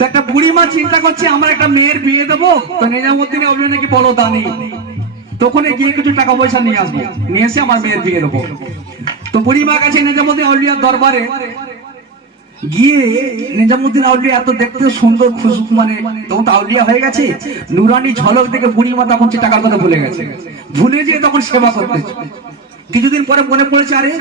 তো একটা বুড়ি মা চিন্তা করছে আমার একটা মেয়ের বিয়ে দেবো, তো নিজামুদ্দিন আউলিয়া নাকি বলো দানি, তখন গিয়ে কিছু টাকা পয়সা নিয়ে আসবো, নিয়ে এসে আমার মেয়ের বিয়ে দেবো। তো বুড়ি মা কাছে নিজামুদ্দিন আউলিয়ার দরবারে গিয়ে, নিজামুদ্দিন আউলিয়া এত দেখতে সুন্দর, খুশবু, মানে তখন তো আউলিয়া হয়ে গেছে, নুরানি ঝলক দেখে বুড়ি মা তখন টাকার কথা ভুলে গেছে, ভুলে যেয়ে তখন সেবা করতেছে। কিছুদিন পরে মনে পড়েছে, আরে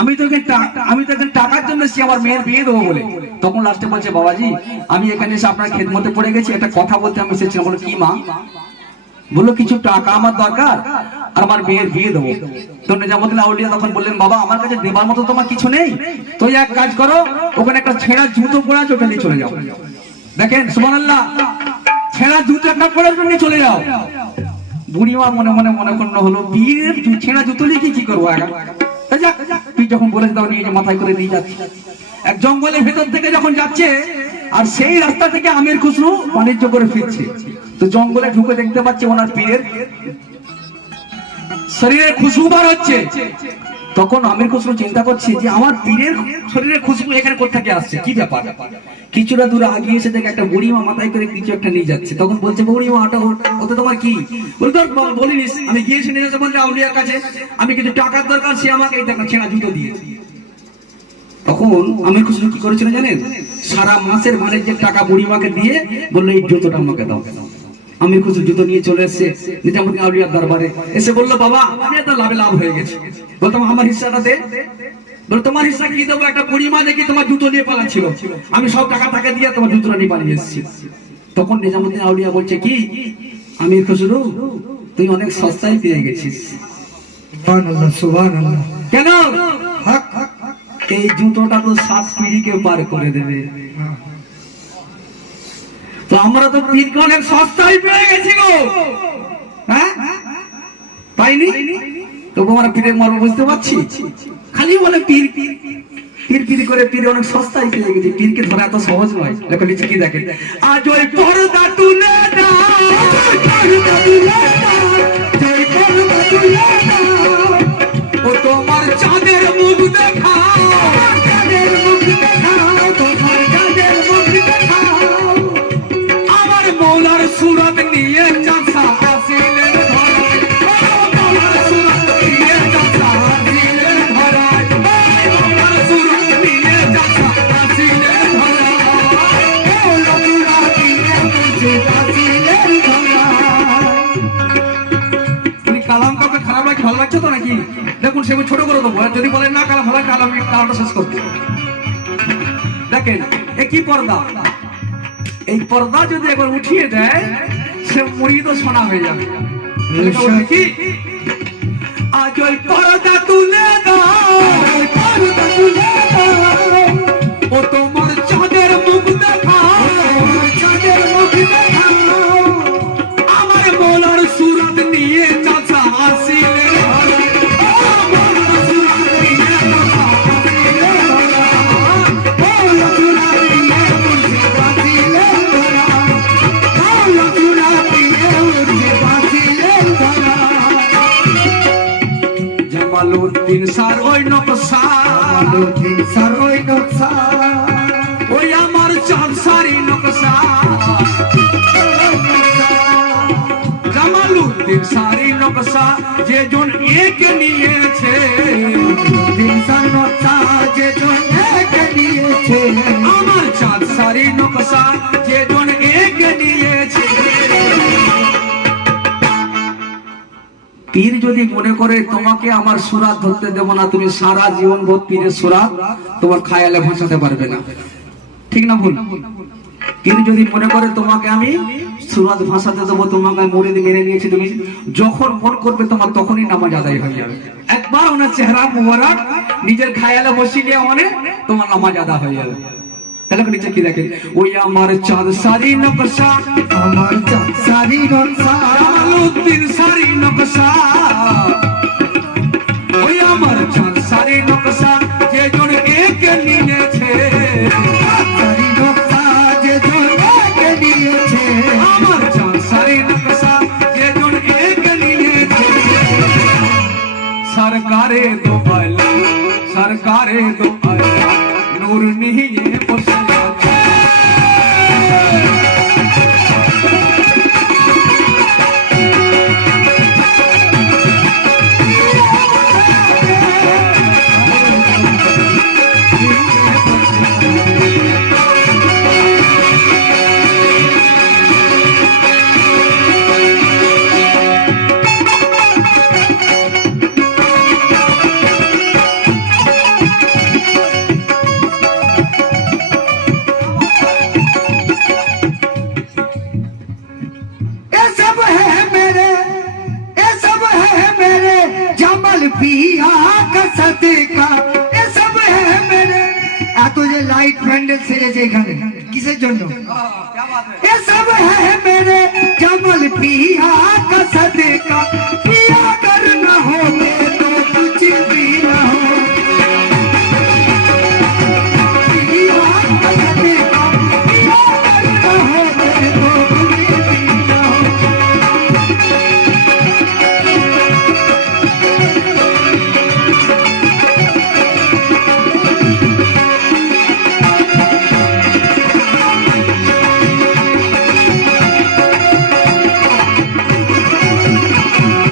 আমি তো এখানে টাকার জন্য এসেছি আমার মেয়ের বিয়ে দেবো বলে। তখন লাস্টে বলছে, বাবাজি আমি এখানে এসে আপনার খেদমতে পড়ে গেছি, একটা কথা বলতে আমি এসেছিলাম। বলো কি মা? বললো কিছু টাকা আমার দরকার আর আমার মেয়ের বিয়ে দেবো। তো নিজামুদ্দিন আউলিয়া তখন বললেন, বাবা আমার কাছে দেবার মতো তোমার কিছু নেই, তো এক কাজ করো, ওখানে একটা ছেঁড়া জুতো পরে আছে, ওটা নিয়ে চলে যাও। দেখেন সুবহানাল্লাহ, ছেঁড়া জুতো একটা পরে নিয়ে চলে যাও। বুড়িমা মনে মনে করলো হলো, বীরের ছেঁড়া জুতো নিয়ে কি করবো? তুই যখন বলেছ তখন নিয়ে মাথায় করে নিয়ে যাচ্ছি। এক জঙ্গলের ভেতর থেকে যখন যাচ্ছে, আর সেই রাস্তা থেকে আমির খুসরু বাণিজ্য করে ফিরছে, তো জঙ্গলে ঢুকে দেখতে পাচ্ছে ওনার পীরের শরীরের খুশবু বার হচ্ছে। তখন আমির খুসরু চিন্তা করছে যে আমার পীরের শরীরের খুশবু এখানে কোথা থেকে আসছে, কি ব্যাপার? কিছুটা দূরে আগিয়ে এসে দেখে একটা বুড়িমা মাথায় করে কিছু একটা নিয়ে যাচ্ছে। তখন বলছে, বুড়িমা ওটা তোমার কি? বলতো বলিনিস, আমি গিয়েছি নিজামুদ্দিন আউলিয়ার কাছে, আমি কিছু টাকার দরকার, সে আমাকে এই টাকা ছেঁড়া জুতো দিয়েছে। তখন আমির খুসরু কি করেছিল জানেন? সারা মাসের বাণিজ্যের টাকা বুড়িমাকে দিয়ে বললো, এই জুতোটা আমাকে দাও। আমির খুসরু জুতো নিয়ে চলে এসেছে নিজামুদ্দিন আউলিয়ার দরবারে, এসে বললো, বাবা আমি এত লাভ হয়ে গেছে, বলতাম আমার হিস্সাটা দে। বলে তোমার হিস্সা কি দেবো? একটা বুড়িমা দেখি তোমার জুতো নিয়ে পালাচ্ছিল, আমি সব টাকা দিয়ে তোমার জুতোটা নিয়ে পালিয়ে এসেছি। তখন নিজামুদ্দিন আউলিয়া বলছে, কি আমির খুসরু, তুই অনেক সস্তায় পেয়ে গেছিস। সুবহানাল্লাহ সুবহানাল্লাহ। কেন? এই জুতোটা তো 7 পিঁড়িকে পার করে দেবে। তো আমরা তো পীরকে অনেক সস্তায় পেয়ে গেছি গো, হ্যাঁ পাইনি? তবু আমরা পীরের মর্ম বুঝতে পারছি। খালি বলে পীর করে পীর অনেক সস্তায় পেয়ে গেছি, পীরকে ধরা এত সহজ নয়। দেখো নিচে কি দেখে, আজ ওই পর্দা তুলে দাও, ও তোমার চাঁদের মুখ দেখাও, চাঁদের মুখ দেখাও, তোমার চাঁদের মুখ দেখাও, আমার মৌলার সুরত নিয়ে চাষা আসিলেন ধরায়, মৌলার সুরত নিয়ে চাষা আসিলেন ধরায়, মৌলার সুরত নিয়ে চাষা আসিলেন ধরায়, মৌলার সুরত নিয়ে চাষা আসিলেন ধরায়। উনি কালাম কাউকে খারাপ লাগে, ভালো লাগছে তো নাকি? দেখুন সে ছোট করে দেবো, যদি বলেন না কালাম ভালো, কালাম কালামটা শেষ করতে। দেখেন এ কি পর্দা, এই পর্দা যদি একবার উঠিয়ে দেয় সে মুরিদ শোনা হয়ে যাবে। কি আজ ওই পর্দা তুলে দাও, পর্দা তুলে দাও, ও তোমার চাঁদের মুখ দেখাও, চাঁদের মুখ দেখাও, আমার মৌলার সুরত নিয়ে চাচা আসিলেন ধরায়, মৌলার সুরত নিয়ে চাচা আসিলেন ধরায়, মৌলার সুরত নিয়ে চাচা আসিলেন ধরায়, মৌলার সুরত নিয়ে চাচা আসিলেন ধরায়। জামালউদ্দিন স্যার ওই নকশা, জামালউদ্দিন স্যার ওই নকশা, ওই আমার চাঁদ সারি নকশা, জামালউদ্দিন সারি নকশা যে জন এক নিয়েছে, নকশা যে জন এক নিয়েছে, আমার চাঁদ সারি নকশা যে জন এক নিয়েছে। পীর যদি মনে করে তোমাকে আমার সুরাত ধরতে দেব না, তুমি সারা জীবন ভোর পীরের সুরাত তোমার খায়ালে ভাসাতে পারবে না, ঠিক না ভুল? পীর যদি মনে করে তোমাকে আমি সুরাত ভাসাতে দেবো, তোমাকে মুরিদ মেনে নিয়েছি, তুমি যখন মন করবে তোমার তখনই নামাজ আদায় হয়ে যাবে। একবার ওনার চেহারা মুবারক নিজের খায়ালে বসিয়ে দিয়ে মানে তোমার নামাজ আদা হয়ে যাবে। তাহলে নিচে কি দেখে, ওই আমার চাঁদ সারি নকশা, আমার চাঁদ সারি নকশা, জামালউদ্দিন সারি নকশা, ওই আমার চাঁদ সারি নকশা যে জন এক নিয়েছে, সারি নকশা যে জন এক নিয়েছে, আমার চাঁদ সারি নকশা যে জন এক নিয়েছে। সরকারে দো আলা, সরকারে দো আলা, নূর নিয়ে বসে আছে, কিসের জন্য क्या बात है ये सब है मेरे जमल पिया का सदका पिया